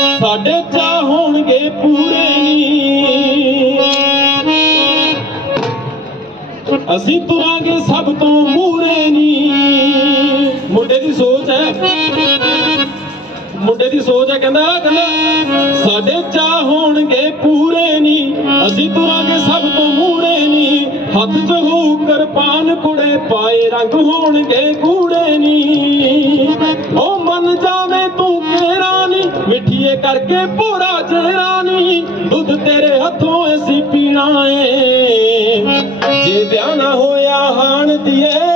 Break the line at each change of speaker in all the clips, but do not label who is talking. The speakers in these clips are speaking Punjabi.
ਸਾਡੇ ਚਾਹ ਹੋਣਗੇ ਪੂਰੇ ਨਹੀਂ। ਅਸੀਂ ਤੁਰਾਂਗੇ ਸਭ ਤੋਂ ਮੂਰੇ ਨਹੀਂ। ਮੁੰਡੇ ਦੀ ਸੋਚ ਹੈ। ਮੁੰਡੇ ਦੀ ਸੋਚ ਹੈ ਕਹਿੰਦਾ ਕਹਿੰਦਾ ਸਾਡੇ ਚਾਹ ਹੋਣਗੇ ਪੂਰੇ ਨਹੀਂ। ਅਸੀਂ ਤੁਰਾਂਗੇ ਸਭ ਤੋਂ ਮੂਰੇ ਨਹੀਂ। ਹੱਥ 'ਚ ਹੋਊ ਕਿਰਪਾਨ ਕੁੜੇ ਪਾਏ ਰੰਗ ਹੋਣਗੇ ਕੂੜੇ ਨਹੀਂ। ਉਹ ਮੰਨ ਜਾ ਮਿੱਠੀਏ ਕਰਕੇ ਪੂਰਾ ਜਿਹੜਾ ਨਹੀਂ, ਦੁੱਧ ਤੇਰੇ ਹੱਥੋਂ ਅਸੀਂ ਪੀਣਾ ਏ। ਜੇ ਵਿਆਹ ਨਾ ਹੋਇਆ ਹਾਣ ਦੀਏ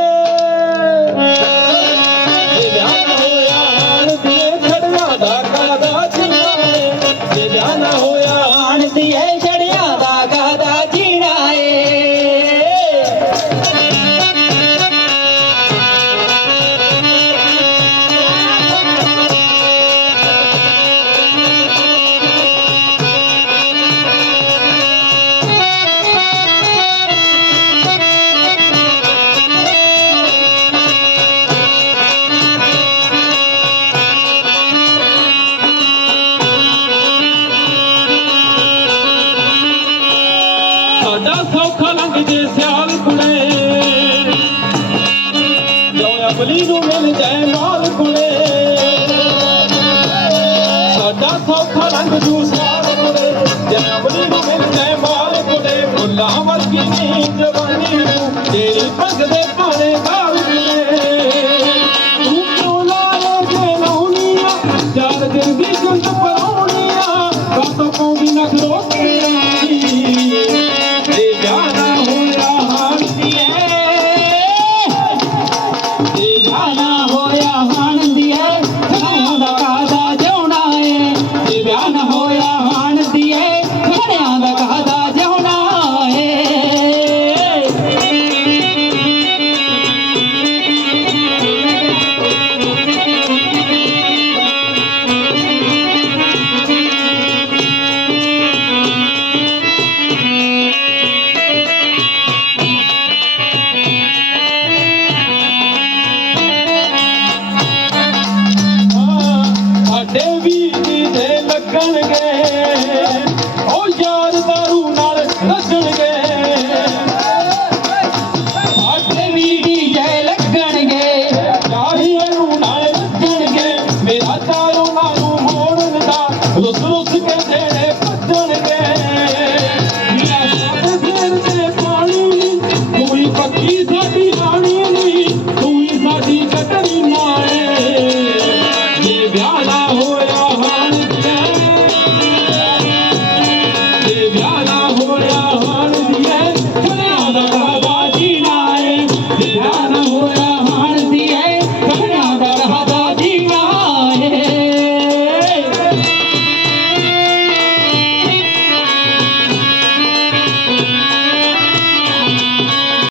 ਸੌਖਾ ਲੰਘ ਜੂ ਸਿਆਲ ਕੁੜੇ ਜੇ ਅਬਲੀ ਨੂੰ ਫੁੱਲਾਂ ਵਰਗੀ ਨੀ ਜਵਾਨੀ ਨੂੰ ਤੇਰੀ ਪੱਗ ਪਾਣੇ ਗਾਲ ਕੁੜੇ ਤੂੰ ਕਿਉਂ ਲਾਏ ਜੇ ਲਾਉਣੀਆਂ? ਚਾਰ ਦਿਨ ਦੀ ਜੰਦ ਪਰੌਣੀਆਂ ਕਾਤੋਂ ਪਾਉਂਦੀ ਨਖ ਲੱਗਣਗੇ ਯਾਰ ਦਾਰੂ ਨਾਲ ਨੱਚਣਗੇ
ਸਾਡੇ ਵੀ ਡੀਜੇ ਲੱਗਣਗੇ।
ਯਾਰੀ ਨੂੰ ਨਾਲ ਨੱਚਣਗੇ ਮੇਰਾ ਚਾਰੋਂ ਨਾਲੋਂ ਮੋੜਨ ਦਾ ਰੁੱਸ ਰੁੱਸ ਕੇ